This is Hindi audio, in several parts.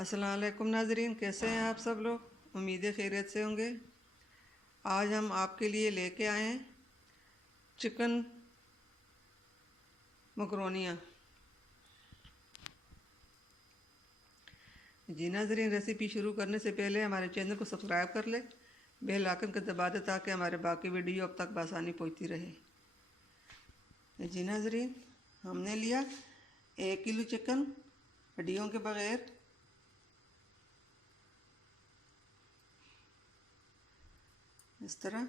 अस्सलाम वालेकुम नाजरीन, कैसे हैं आप सब लोग। उम्मीद है खैरियत से होंगे। आज हम आपके लिए लेके आए हैं चिकन मकरोनियाँ। जी नाजरीन, रेसिपी शुरू करने से पहले हमारे चैनल को सब्सक्राइब कर ले, बेल आइकन को दबा दे ताकि हमारे बाकी वीडियो अब तक बआसानी पहुँचती रहे। जी नाजरीन, हमने लिया 1 किलो चिकन हड्डियों के बगैर। इस तरह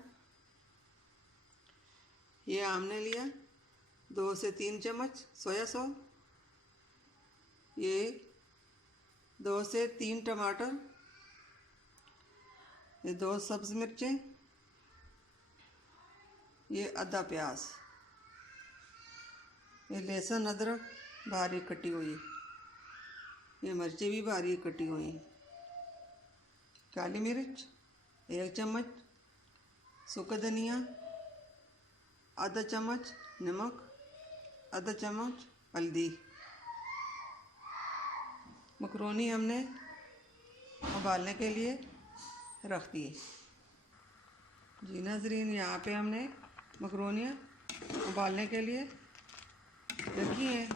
ये हमने लिया 2 से 3 चम्मच सोया सॉस, ये 2 से 3 टमाटर, ये 2 सब्ज़ मिर्चें, ये आधा प्याज, ये लहसुन अदरक बारीक कटी हुई, ये मिर्चें भी बारीक कटी हुई, काली मिर्च 1 चम्मच, सूखा धनिया आधा चम्मच, नमक आधा चम्मच, हल्दी। मकरोनी हमने उबालने के लिए रख दी। जी नाजरीन, यहाँ पे हमने मकरोनियाँ उबालने के लिए रखी हैं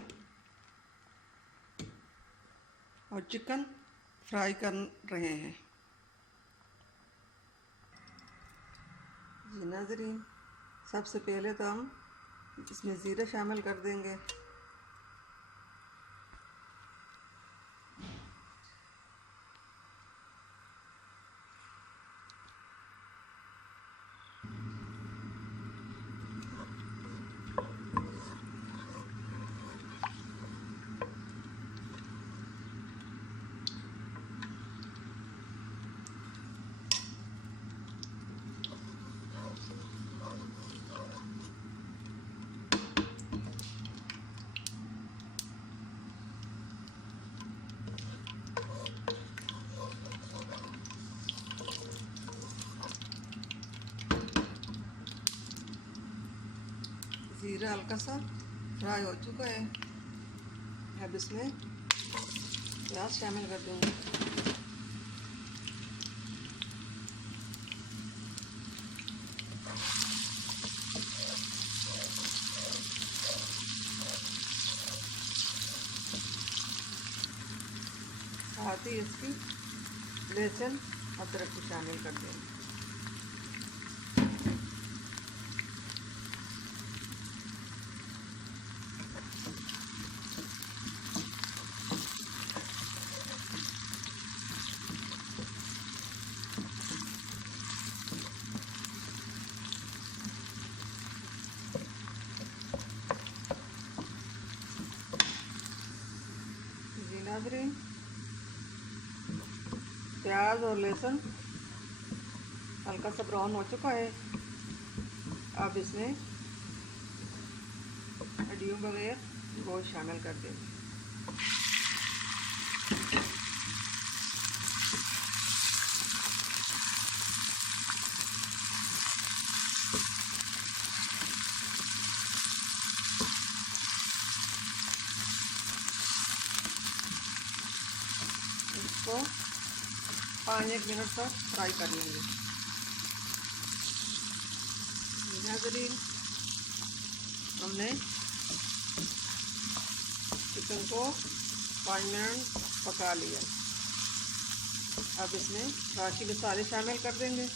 और चिकन फ्राई कर रहे हैं। जी नाजरीन, सबसे पहले तो हम इसमें ज़ीरा शामिल कर देंगे। ज़ीरा हल्का सा फ्राई हो चुका है, अब इसमें प्याज शामिल कर दूँगी। साथ ही इसकी लहसुन अदरक को शामिल कर देंगे। नाजरीन, प्याज और लहसुन हल्का सा ब्राउन हो चुका है, अब इसमें हड्डियों बगैर गोश्त शामिल कर देंगे। इसको 5-1 मिनट तक फ्राई कर लेंगे। नाज़रीन, हमने चिकन को 5 मिनट पका लिया। अब इसमें बाकी मसाले शामिल कर देंगे।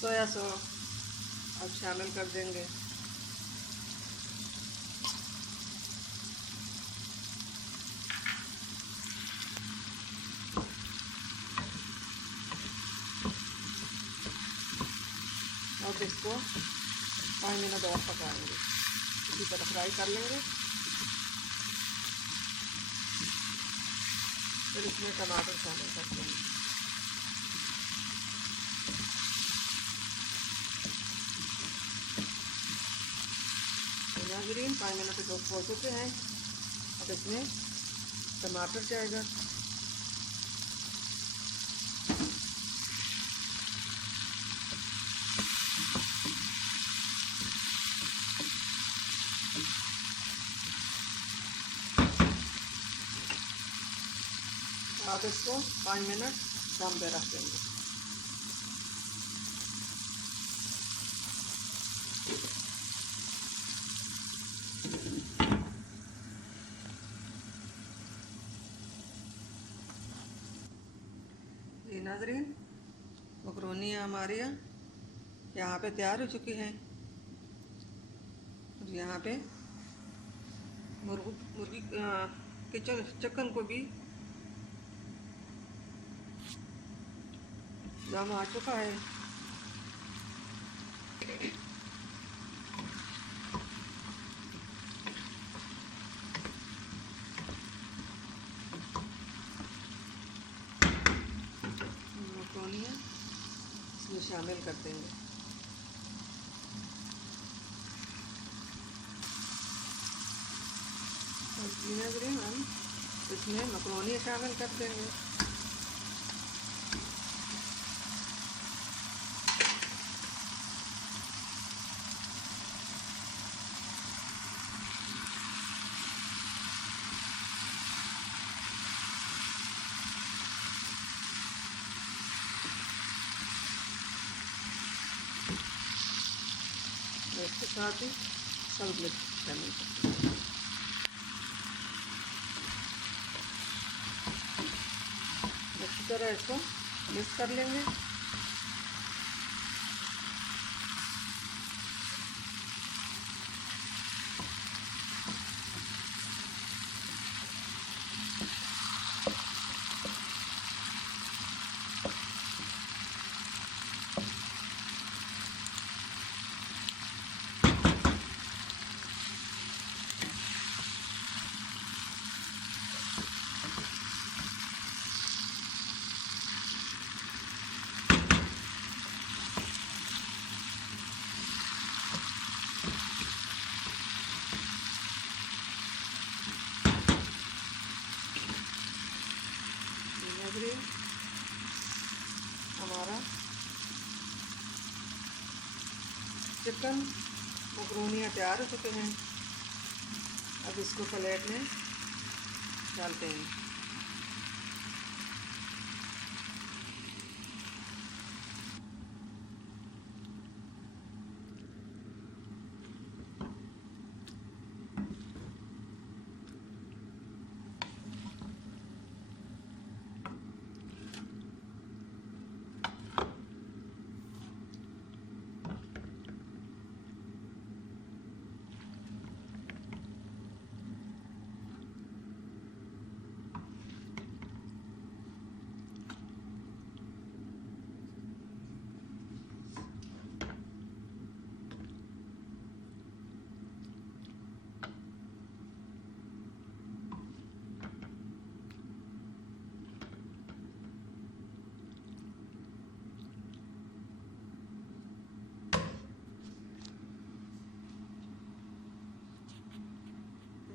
सोया सॉस अब शामिल कर देंगे। अब इसको 5 मिनट और पकाएंगे, इसी तरह फ्राई कर लेंगे। फिर इसमें टमाटर शामिल कर देंगे। नाज़रीन 5 मिनट हो चुके हैं। अब इसमें टमाटर जाएगा। आप इसको 5 मिनट दम पे रख देंगे। जी नाज़रीन, मकरोनी हमारे यहाँ पे तैयार हो चुकी हैं। और यहाँ पे मुर्गी के चिकन को भी दम आ चुका है। मकरोनियाँ इसमें शामिल कर देंगे। नाज़रीन हम इसमें मकरोनी शामिल कर देंगे। इसके साथ ही सब मिक्स शामिल कर देंगे। अच्छी तरह इसको मिक्स कर लेंगे। नाज़रीन हमारा चिकन मकरोनियाँ तैयार हो चुके हैं। अब इसको प्लेट में डालते हैं।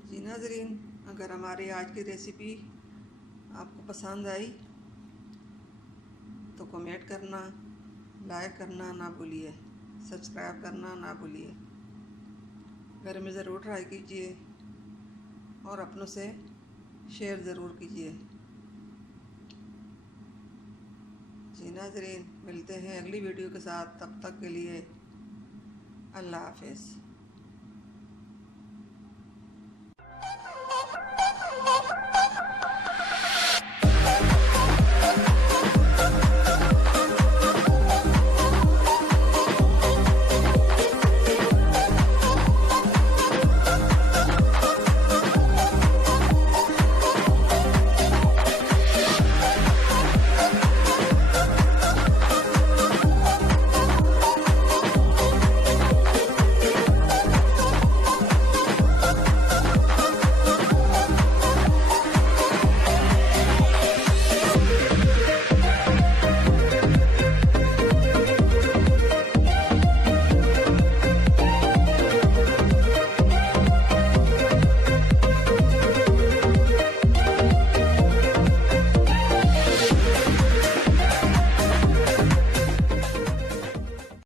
जी नाज़रीन, अगर हमारी आज की रेसिपी आपको पसंद आई तो कमेंट करना, लाइक करना ना भूलिए, सब्सक्राइब करना ना भूलिए। घर में ज़रूर ट्राई कीजिए और अपनों से शेयर ज़रूर कीजिए। जी नाज़रीन, मिलते हैं अगली वीडियो के साथ। तब तक के लिए अल्लाह हाफ़िज़।